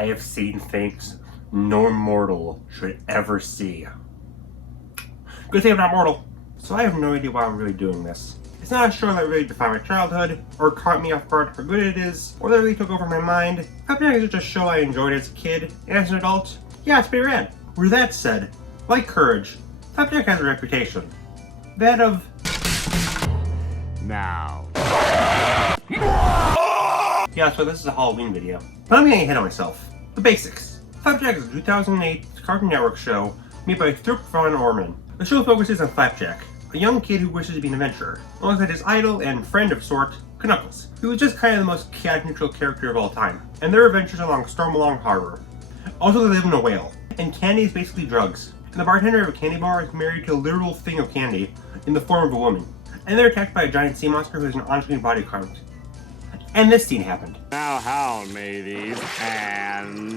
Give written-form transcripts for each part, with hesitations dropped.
I have seen things no mortal should ever see. Good thing I'm not mortal, so I have no idea why I'm really doing this. It's not a show that really defined my childhood, or caught me off guard for how good it is, or that really took over my mind. Flapjack is just a show I enjoyed as a kid, and as an adult, yeah, it's pretty rad. With that said, like Courage, Flapjack has a reputation. That of... Now. Yeah, so this is a Halloween video. But I'm getting ahead of myself. The basics. Flapjack is a 2008 Cartoon Network show made by Thurp Von Orman. The show focuses on Flapjack, a young kid who wishes to be an adventurer, alongside his idol and friend of sort, Knuckles, who is just kind of the most chaotic neutral character of all time, and their adventures along Stormalong Harbor. Also, they live in a whale, and candy is basically drugs, and the bartender of a candy bar is married to a literal thing of candy in the form of a woman, and they're attacked by a giant sea monster who has an on-screen body count. And this scene happened. Now how may these hands...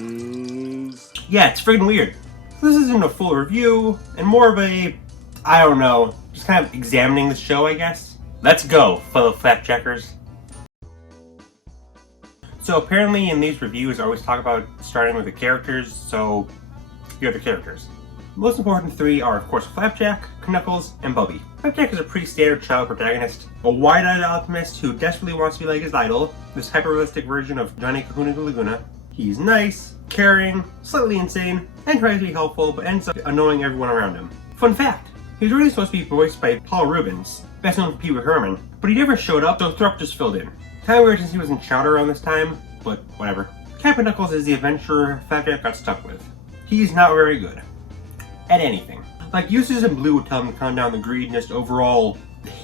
Yeah, it's freaking weird. So this isn't a full review, and more of a, I don't know, just kind of examining the show, I guess. Let's go, fellow Flapjackers. So apparently in these reviews I always talk about starting with the characters, so here are the characters. The most important three are of course Flapjack, Knuckles, and Bubby. Flapjack is a pretty standard child protagonist, a wide-eyed optimist who desperately wants to be like his idol, this hyper-realistic version of Johnny Kahuna Laguna. He's nice, caring, slightly insane, and tries to be helpful, but ends up annoying everyone around him. Fun fact, he was really supposed to be voiced by Paul Rubens, best known for Pee Wee Herman, but he never showed up, so Thrupp just filled in. Kinda weird since he was in Chowder around this time, but whatever. Captain Knuckles is the adventurer Flapjack got stuck with. He's not very good at anything. Like Eustace and Blue would tell him to calm down the greed and just overall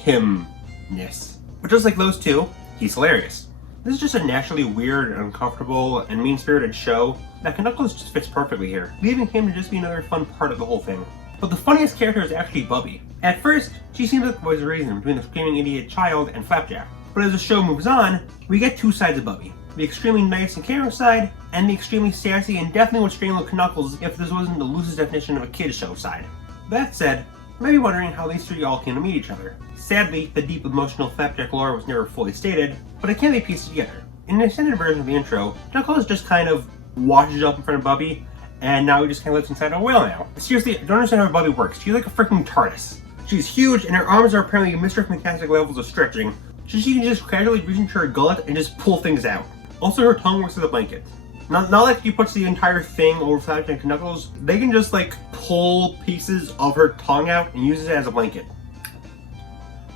himness. But just like those two, he's hilarious. This is just a naturally weird, uncomfortable, and mean-spirited show that Knuckles just fits perfectly here, leaving him to just be another fun part of the whole thing. But the funniest character is actually Bubby. At first, she seems like the voice of reason between the screaming idiot child and Flapjack. But as the show moves on, we get two sides of Bubby. The extremely nice and caring side, and the extremely sassy and definitely would strangle Knuckles if this wasn't the loosest definition of a kid's show side. That said, you may be wondering how these three all came to meet each other. Sadly, the deep emotional Flapjack lore was never fully stated, but it can be pieced together. In an extended version of the intro, Knuckles just kind of washes up in front of Bubby, and now he just kind of lives inside a whale now. Seriously, I don't understand how Bubby works. She's like a freaking TARDIS. She's huge, and her arms are apparently Mr. Fantastic levels of stretching, so she can just casually reach into her gullet and just pull things out. Also, her tongue works as a blanket. Not like she puts the entire thing over Flapjack and Knuckles, they can just like pull pieces of her tongue out and use it as a blanket.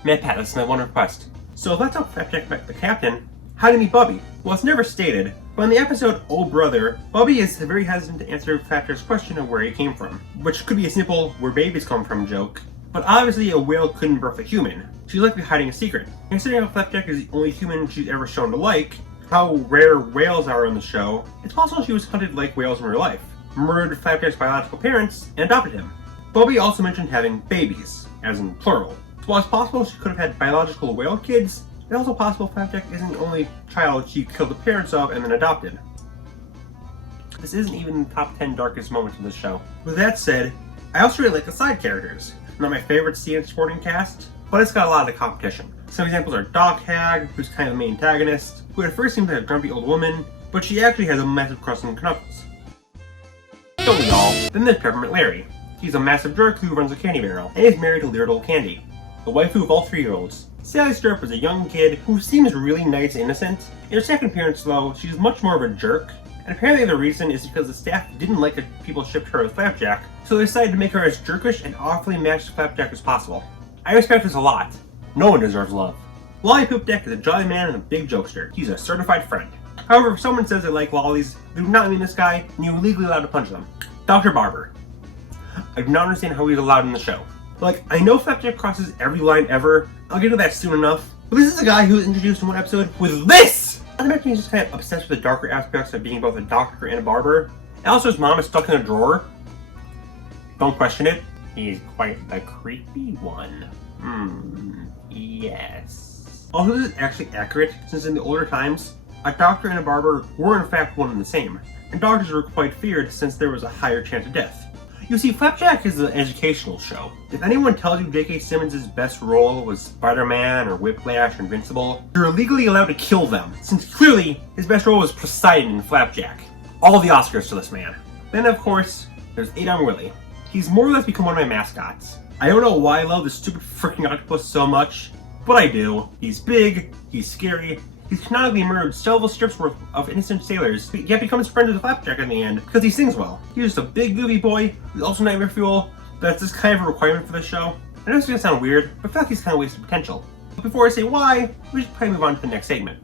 Matt Pat, that's my one request. So if that's how Flapjack met the captain, how did he meet Bubby? Well, it's never stated, but in the episode Oh Brother, Bubby is very hesitant to answer Flapjack's question of where he came from, which could be a simple where babies come from joke, but obviously a whale couldn't birth a human. She's likely hiding a secret. Considering how Flapjack is the only human she's ever shown to like, how rare whales are in the show, it's possible she was hunted like whales in real life, murdered Flapjack's biological parents, and adopted him. Bubby also mentioned having babies, as in plural. So while it's possible she could have had biological whale kids, it's also possible Flapjack isn't the only child she killed the parents of and then adopted. This isn't even in the top 10 darkest moments of the show. With that said, I also really like the side characters. Not my favorite CN supporting cast, but it's got a lot of the competition. Some examples are Dog Hag, who's kind of the main antagonist, who at first seems like a grumpy old woman, but she actually has a massive crush on Knuckles. Don't we all? Then there's Peppermint Larry. He's a massive jerk who runs a candy barrel, and is married to Weird Old Candy, the waifu of all 3-year-olds. Sally Stirrup is a young kid who seems really nice and innocent. In her second appearance though, she's much more of a jerk, and apparently the reason is because the staff didn't like that people shipped her with Flapjack, so they decided to make her as jerkish and awfully matched to Flapjack as possible. I respect this a lot. No one deserves love. Lollipop Deck is a jolly man and a big jokester. He's a certified friend. However, if someone says they like lollies, they do not mean this guy, and you're legally allowed to punch them. Dr. Barber. I do not understand how he's allowed in the show. Like, I know Flapjack crosses every line ever, I'll get to that soon enough, but this is a guy who was introduced in one episode with this! I imagine he's just kind of obsessed with the darker aspects of being both a doctor and a barber. And also his mom is stuck in a drawer. Don't question it. He's quite the creepy one. Yes. Also, this is actually accurate, since in the older times, a doctor and a barber were in fact one and the same, and doctors were quite feared since there was a higher chance of death. You see, Flapjack is an educational show. If anyone tells you J.K. Simmons' best role was Spider-Man or Whiplash or Invincible, you're legally allowed to kill them, since clearly his best role was Poseidon in Flapjack. all the Oscars to this man. Then, of course, there's 8-Arm Willie. He's more or less become one of my mascots. I don't know why I love this stupid freaking octopus so much, but I do. He's big, he's scary, he's canonically murdered several strips worth of innocent sailors, yet becomes friends with Flapjack in the end because he sings well. He's just a big goofy boy who's also nightmare fuel. That's just kind of a requirement for this show. I know it's gonna sound weird, but I feel like he's kind of wasted potential. But before I say why, we should probably move on to the next segment.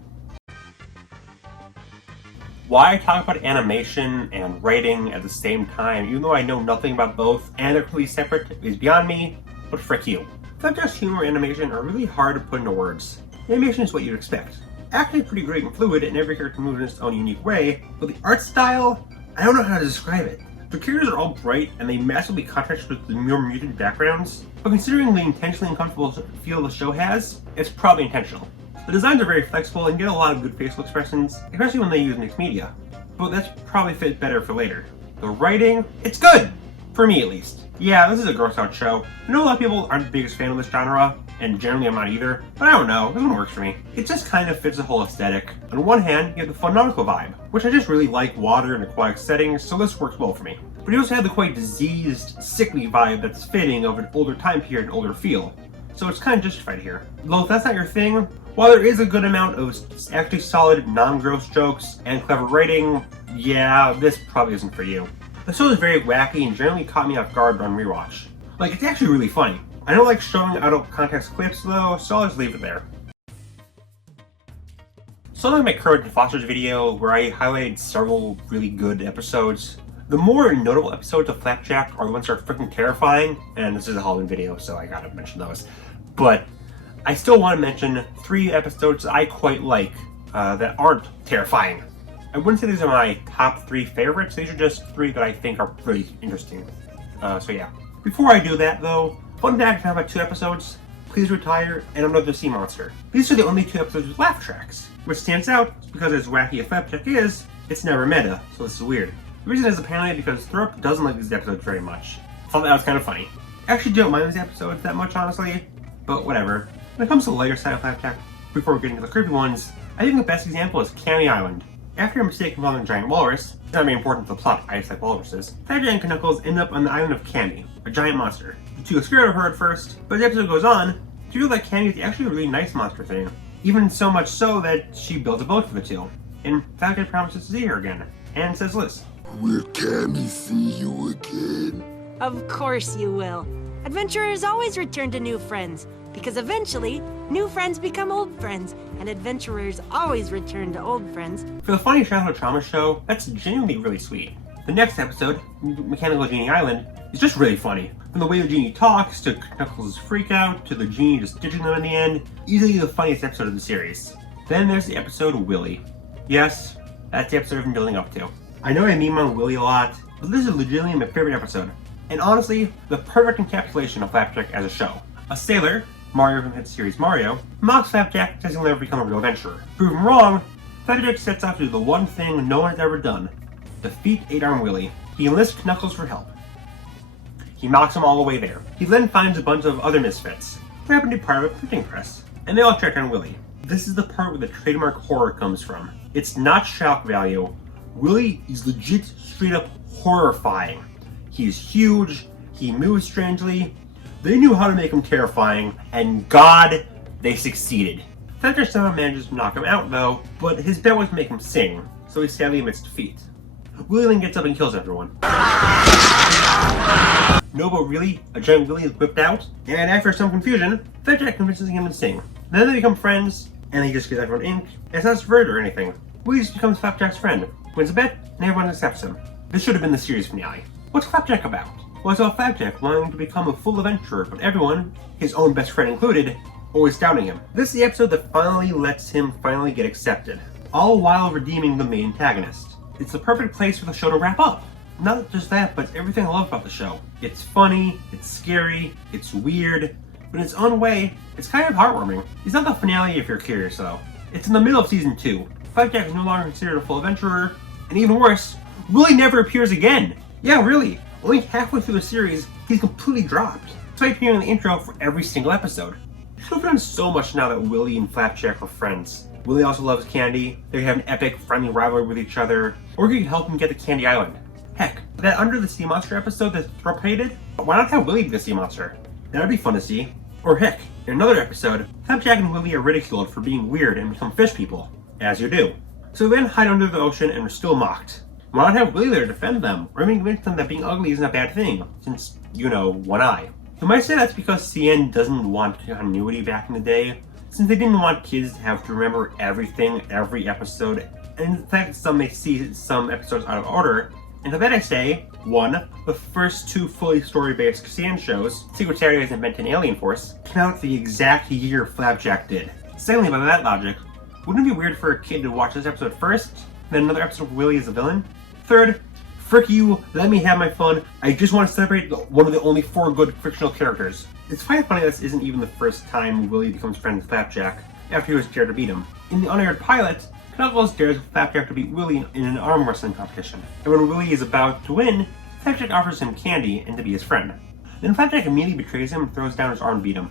Why I talk about animation and writing at the same time, even though I know nothing about both and they're completely separate, is beyond me, but frick you. Flapjack's humor and animation are really hard to put into words. Animation is what you'd expect. Actually pretty great and fluid, and every character moves in its own unique way, but the art style, I don't know how to describe it. The characters are all bright, and they massively contrast with the more muted backgrounds, but considering the intentionally uncomfortable feel the show has, it's probably intentional. The designs are very flexible and get a lot of good facial expressions, especially when they use mixed media, but that's probably fit better for later. The writing, it's good! For me at least. Yeah, this is a gross out show. I know a lot of people aren't the biggest fan of this genre, and generally I'm not either, but I don't know, this one works for me. It just kind of fits the whole aesthetic. On one hand, you have the fun nautical vibe, which I just really like water and aquatic settings, so this works well for me. But you also have the quite diseased, sickly vibe that's fitting of an older time period and older feel. So it's kind of justified here. Though if that's not your thing, while there is a good amount of actually solid, non-gross jokes and clever writing, yeah, this probably isn't for you. The show is very wacky and generally caught me off guard on rewatch. Like, it's actually really funny. I don't like showing out of context clips though, so I'll just leave it there. So like my Courage and Foster's video where I highlighted several really good episodes. The more notable episodes of Flapjack are the ones that are freaking terrifying, and this is a Halloween video, so I gotta mention those. But I still want to mention 3 episodes that I quite like that aren't terrifying. I wouldn't say these are my top 3 favorites, these are just 3 that I think are really interesting. So yeah. Before I do that though, fun fact about 2 episodes, Please Retire and Another Sea Monster. These are the only 2 episodes with laugh tracks, which stands out because as wacky as Flapjack is, it's never meta, so this is weird. The reason is apparently because Thorpe doesn't like these episodes very much. I thought that was kind of funny. I actually don't mind these episodes that much honestly, but whatever. When it comes to the lighter side of Flapjack, before we get into the creepy ones, I think the best example is Cammy Island. After a mistake involving a giant walrus, it's not very important to the plot, I just like walruses, Flapjack and Knuckles end up on the island of Cammy, a giant monster. The 2 are scared of her at first, but as the episode goes on, you feel like Cammy is actually a really nice monster thing. Even so much so that she builds a boat for the 2. And Flapjack promises to see her again, and says this. Will Cammy see you again? Of course you will. Adventurers always return to new friends, because eventually, new friends become old friends, and adventurers always return to old friends. For the funny childhood trauma show, that's genuinely really sweet. The next episode, Mechanical Genie Island, is just really funny. From the way the genie talks, to Knuckles' freak out, to the genie just ditching them in the end, easily the funniest episode of the series. Then there's the episode Willie. Yes, that's the episode I've been building up to. I know I meme on Willie a lot, but this is legitimately my favorite episode. And honestly, the perfect encapsulation of Flapjack as a show. A sailor, Mario from the hit series Mario, mocks Flapjack says he'll never become a real adventurer. Prove him wrong, Flapjack sets out to do the one thing no one has ever done. Defeat 8-Arm Willie. He enlists Knuckles for help. He mocks him all the way there. He then finds a bunch of other misfits. They happen to be part of a printing press, and they all track down Willie. This is the part where the trademark horror comes from. It's not shock value. Willie is legit straight up horrifying. He's huge, he moves strangely. They knew how to make him terrifying, and God, they succeeded. Flapjack somehow manages to knock him out though, but his bet was to make him sing, so he sadly admits defeat. Willie then gets up and kills everyone. No, but really, a giant Willie is whipped out, and after some confusion, Flapjack convinces him to sing. Then they become friends, and he just gives everyone ink. It's not subverted or anything. Willie just becomes Flapjack's friend, wins a bet, and everyone accepts him. This should have been the series finale. What's Flapjack about? Well, it's about Flapjack wanting to become a full adventurer, but everyone, his own best friend included, always doubting him. This is the episode that finally lets him finally get accepted, all while redeeming the main antagonist. It's the perfect place for the show to wrap up. Not just that, but everything I love about the show. It's funny, it's scary, it's weird, but in its own way, it's kind of heartwarming. It's not the finale if you're curious though. It's in the middle of season 2. Flapjack is no longer considered a full adventurer, and even worse, Willie never appears again. Yeah, really. Only halfway through the series, he's completely dropped, despite appearing in the intro for every single episode. It should have done so much now that Willie and Flapjack were friends. Willie also loves candy. They have an epic friendly rivalry with each other, or you can help him get to Candy Island. Heck, that Under the Sea Monster episode that's throat-hated, why not have Willie be the sea monster? That'd be fun to see. Or heck, in another episode, Flapjack and Willie are ridiculed for being weird and become fish people. As you do. So they then hide under the ocean and are still mocked. Why not have Willie there to defend them, or even convince them that being ugly isn't a bad thing, since, you know, one eye. You might say that's because CN doesn't want continuity back in the day, since they didn't want kids to have to remember everything every episode, and in fact some may see some episodes out of order. And to that I say, 1. The first 2 fully story-based CN shows, Secret Saturdays and Ben 10 Alien Force, came out the exact year Flapjack did. Secondly, by that logic, wouldn't it be weird for a kid to watch this episode first, then another episode where Willie is a villain? Third, frick you, let me have my fun, I just want to celebrate one of the only 4 good fictional characters. It's quite funny this isn't even the first time Willie becomes friends with Flapjack, after he was dared to beat him. In the unaired pilot, Knuckles dares Flapjack to beat Willie in an arm wrestling competition, and when Willie is about to win, Flapjack offers him candy and to be his friend. Then Flapjack immediately betrays him and throws down his arm to beat him.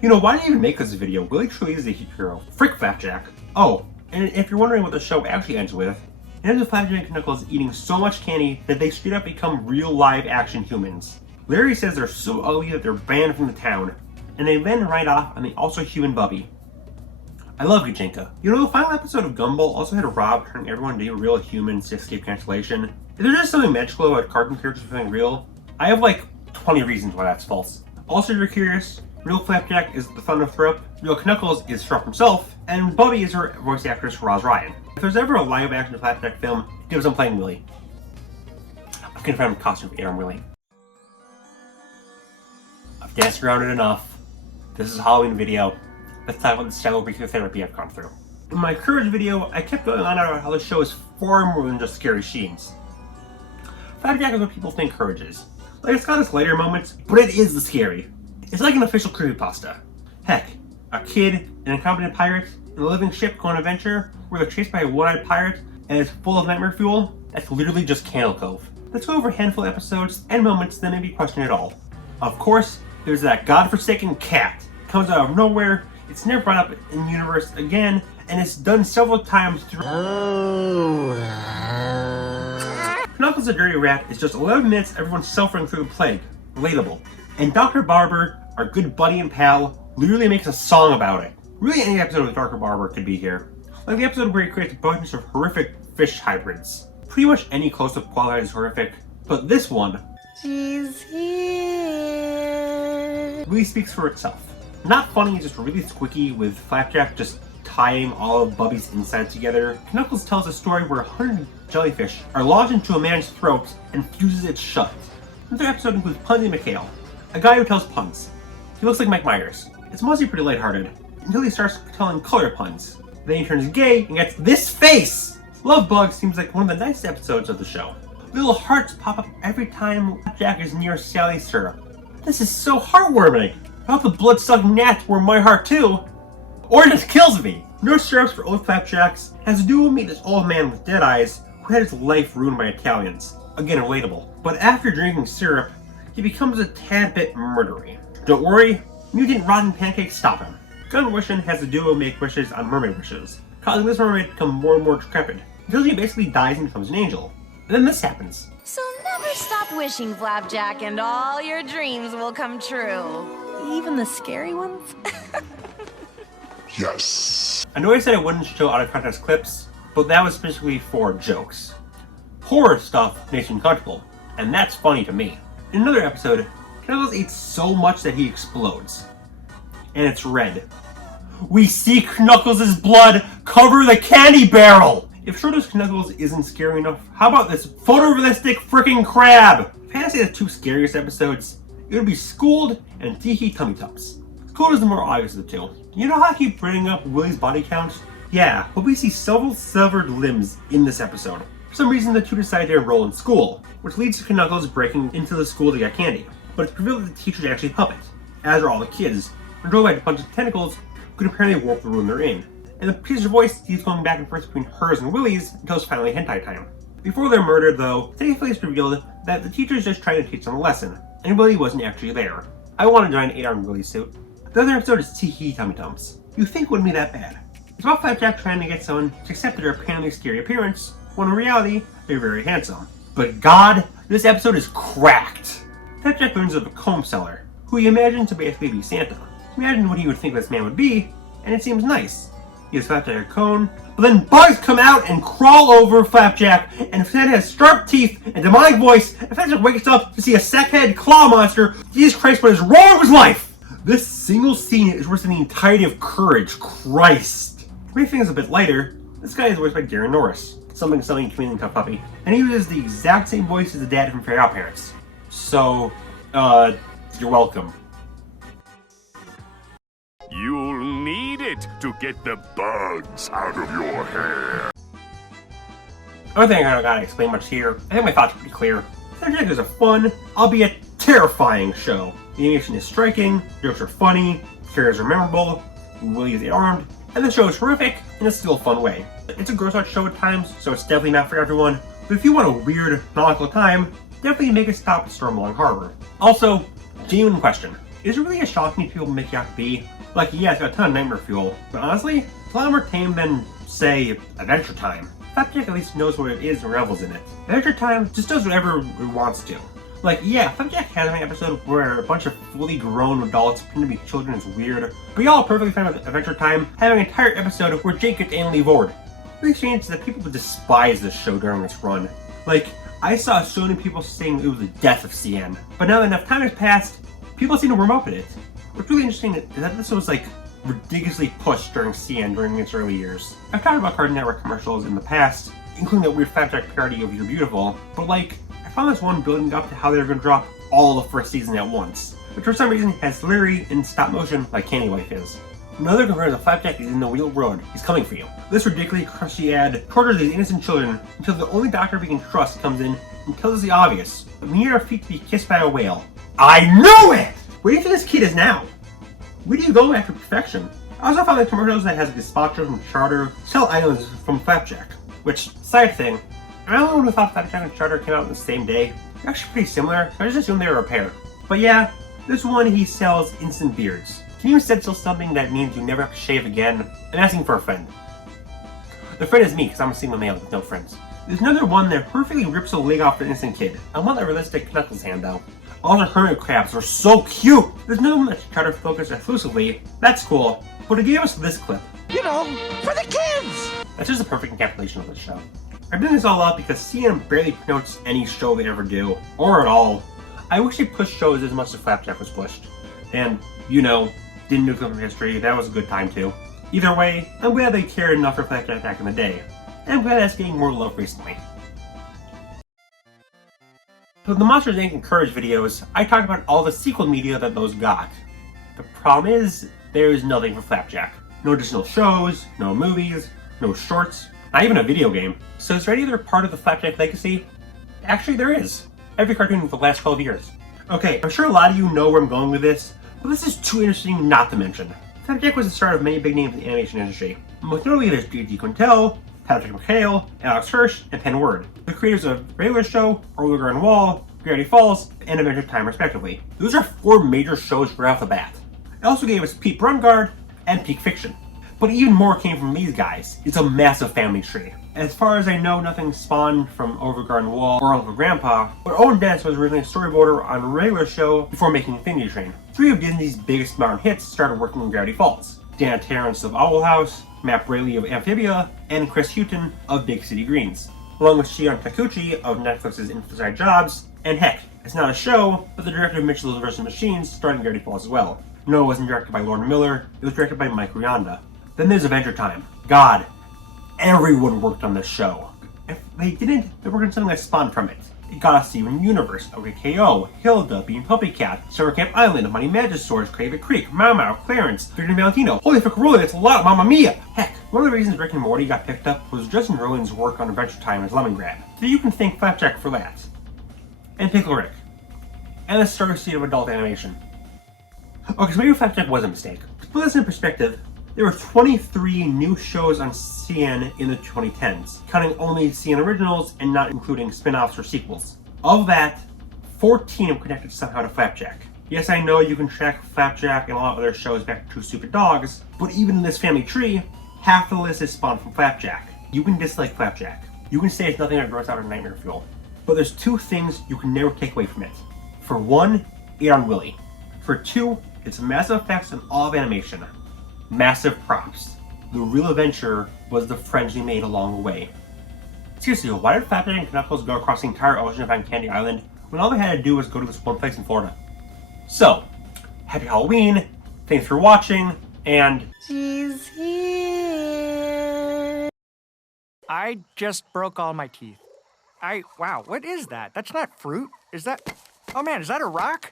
You know, why did I even make this video? Willie truly is a hero. Frick Flapjack. Oh, and if you're wondering what the show actually ends with, it ends with Flapjack and Knuckles eating so much candy that they straight up become real live action humans. Larry says they're so ugly that they're banned from the town, and they then ride off on the also human Bubby. I love you, Jinka. You know, the final episode of Gumball also had Rob turning everyone into real humans to escape cancellation. Is there just something magical about cartoon characters feeling real? I have like 20 reasons why that's false. Also, if you're curious, real Flapjack is the Thunder Thrope, real Knuckles is Shrub himself, and Bubby is her voice actress Roz Ryan. If there's ever a live-action Flapjack film, give us playing Willie. I've confirmed a costume for Aaron Willie. I've danced around it enough. This is a Halloween video. Let's talk about the celebration therapy I've gone through. In my Courage video, I kept going on about how the show is far more than just scary scenes. Flapjack is what people think Courage is. Like, it's got its lighter moments, but it is the scary. It's like an official creepypasta. Heck, a kid, an incompetent pirate, and a living ship go on an adventure where they're chased by a one-eyed pirate and it's full of nightmare fuel. That's literally just Candle Cove. Let's go over a handful of episodes and moments that maybe question it all. Of course, there's that godforsaken cat. It comes out of nowhere, it's never brought up in the universe again, and it's done several times through. Knuckles the Dirty Rat is just 11 minutes everyone's suffering through the plague. Relatable. And Dr. Barber, our good buddy and pal, literally makes a song about it. Really any episode with Dr. Barber could be here. Like the episode where he creates a bunch of horrific fish hybrids. Pretty much any close-up quality is horrific, but this one She's here. really speaks for itself. Not funny, just really squeaky with Flapjack just tying all of Bubby's insides together. Knuckles tells a story where 100 jellyfish are lodged into a man's throat and fuses it shut. Another episode includes Punsy McHale, a guy who tells puns. He looks like Mike Myers. It's mostly pretty lighthearted, until he starts telling color puns. Then he turns gay and gets this face! Love Bug seems like one of the nicest episodes of the show. Little hearts pop up every time Flapjack is near Sally Syrup. This is so heartwarming! I hope the blood-sucking gnats were my heart too! Or it just kills me! No syrups for old Flapjacks has to do with meet this old man with dead eyes who had his life ruined by Italians. Again, relatable. But after drinking syrup, he becomes a tad bit murdery. Don't worry, mutant rotten pancakes stop him. Gun Wishing has the duo make wishes on mermaid wishes, causing this mermaid to become more and more decrepit, until she basically dies and becomes an angel. And then this happens. So never stop wishing, Flapjack, and all your dreams will come true. Even the scary ones? Yes. I know I said I wouldn't show out of context clips, but that was specifically for jokes. Horror stuff makes me uncomfortable, and that's funny to me. In another episode, Knuckles eats so much that he explodes. And it's red. We see Knuckles' blood cover the candy barrel! If Shredder's Knuckles isn't scary enough, how about this photorealistic freaking crab? If I had to say the 2 scariest episodes, it would be Schooled and Tiki Tummy Tups. Schooled is the more obvious of the 2. You know how I keep bringing up Willie's body count? Yeah, but we see several severed limbs in this episode. For some reason, the 2 decide to enroll in school, which leads to Knuckles breaking into the school to get candy. But it's revealed that the teachers actually puppet, as are all the kids, controlled by a bunch of tentacles who can apparently warp the room they're in. And the teacher's voice keeps going back and forth between hers and Willie's until it's finally hentai time. Before they're murdered, though, thankfully it's revealed that the teacher's just trying to teach them a lesson, and Willie wasn't actually there. I want to join 8-armed Willie's suit. The other episode is Tiki Tummy Tums. You think it wouldn't be that bad. It's about Flapjack trying to get someone to accept their apparently scary appearance, when in reality, they're very handsome. But God, this episode is cracked! Flapjack learns of a comb seller, who he imagines to basically be Santa. Imagine what he would think this man would be, and it seems nice. He gives Flapjack a cone, but then bugs come out and crawl over Flapjack, and Santa has sharp teeth and demonic voice, and Flapjack wakes up to see a sack-head claw monster. Jesus Christ, what is wrong with his life? This single scene is worse than the entirety of Courage. Christ. To make things a bit lighter, this guy is voiced by Gary Norris, something chameleon cup puppy, and he uses the exact same voice as the dad from Fairy Godparents. So, you're welcome. You'll need it to get the bugs out of your hair. Another thing I don't gotta explain much here, I think my thoughts are pretty clear. Flapjack is a fun, albeit terrifying show. The animation is striking, jokes are funny, characters are memorable, Willie is armed, and the show is horrific in a still fun way. It's a gross out show at times, so it's definitely not for everyone, but if you want a weird, nautical time, definitely make a stop at Stormlong Harbor. Also, genuine question. Is it really as shocking as people make it out to be? Like, yeah, it's got a ton of nightmare fuel, but honestly, it's a lot more tame than, say, Adventure Time. Flapjack at least knows what it is and revels in it. Adventure Time just does whatever it wants to. Like, yeah, Flapjack has an episode where a bunch of fully grown adults pretend to be children is weird, but y'all are perfectly fine with Adventure Time having an entire episode where Jake gets anally bored. The exchange is that people would despise this show during its run. Like, I saw so many people saying it was the death of CN, but now that enough time has passed, people seem to warm up at it. What's really interesting is that this was like ridiculously pushed during CN during its early years. I've talked about Cartoon Network commercials in the past, including that weird Flapjack parody of You're Beautiful, but like, I found this one building up to how they were going to drop all the first season at once, which for some reason has Larry in stop motion like Candy Wife is. Another comparison of Flapjack is in the Wheel Road. He's coming for you. This ridiculously crusty ad tortures these innocent children until the only doctor we can trust comes in and tells us the obvious. We need our feet to be kissed by a whale. I knew it! Where do you think this kid is now? Where do you go after perfection? I also found the commercials that has Gazpacho from Charter sell items from Flapjack. Which, side thing, I'm the only one who thought Flapjack and Charter came out on the same day. They're actually pretty similar, so I just assumed they were a pair. But yeah, this one he sells instant beards. Can you instead sell something that means you never have to shave again? I'm asking for a friend. The friend is me, because I'm a single male with no friends. There's another one that perfectly rips a leg off an innocent kid. I want that realistic Knuckles hand though. All the hermit crabs are so cute! There's another one that's Charter focused exclusively. That's cool, but it gave us this clip. You know, for the kids! That's just a perfect encapsulation of this show. I bring this all up because CN barely promotes any show they ever do, or at all. I wish they pushed shows as much as Flapjack was pushed. And, you know, didn't do film history, that was a good time too. Either way, I'm glad they cared enough for Flapjack back in the day. And I'm glad that's getting more love recently. So in the Monsters Inc. and Courage videos, I talked about all the sequel media that those got. The problem is, there is nothing for Flapjack. No additional shows, no movies, no shorts, not even a video game. So is there any other part of the Flapjack legacy? Actually, there is. Every cartoon for the last 12 years. Okay, I'm sure a lot of you know where I'm going with this, but this is too interesting not to mention. Flapjack was the start of many big names in the animation industry. Most notably, there's J.G. Quintel, Patrick McHale, Alex Hirsch, and Penn Word, the creators of Regular Show, Overgar and Wall, Gravity Falls, and Adventure Time respectively. Those are 4 major shows right off the bat. It also gave us Pete Brungard and Peak Fiction. But even more came from these guys. It's a massive family tree. As far as I know, nothing spawned from Overgar and Wall or Uncle Grandpa, but Owen Dennis was originally a storyboarder on Regular Show before making Infinity Train. 3 of Disney's biggest modern hits started working in Gravity Falls. Dana Terrence of Owl House, Matt Braley of Amphibia, and Chris Houghton of Big City Greens, along with Shion Takuchi of Netflix's Inside Jobs, and heck, it's not a show, but the director of Mitchell's vs. Machines starred in Gravity Falls as well. No, it wasn't directed by Lorna Miller, it was directed by Mike Rianda. Then there's Adventure Time. God, everyone worked on this show. If they didn't, they worked on something that spawned from it. It got us Steven Universe, OKKO, Hilda, Bean Puppy Cat, Summer Camp Island, Money Magisaurs, Crave It Creek, Mau Mau, Clarence, Victor Valentino. Holy frickaroli, that's a lot, Mamma Mia! Heck, one of the reasons Rick and Morty got picked up was Justin Roiland's work on Adventure Time as Lemongrab. So you can thank Flapjack for that. And Pickle Rick. And the Star Seed of adult animation. Okay, so maybe Flapjack was a mistake. To put this in perspective, there were 23 new shows on CN in the 2010s, counting only CN originals and not including spin-offs or sequels. Of that, 14 are connected somehow to Flapjack. Yes, I know you can track Flapjack and a lot of other shows back to Two Stupid Dogs, but even in this family tree, half the list is spawned from Flapjack. You can dislike Flapjack. You can say it's nothing that grows out of nightmare fuel. But there's two things you can never take away from it. For one, Aaron Willie. For two, its massive effects and all of animation. Massive props. The real adventure was the friends we made along the way. Seriously, why did Flapjack and Knuckles go across the entire ocean to find Candy Island when all they had to do was go to this one place in Florida? So, happy Halloween, thanks for watching, and... She's here. I just broke all my teeth. Wow, what is that? That's not fruit. Is that... Oh man, is that a rock?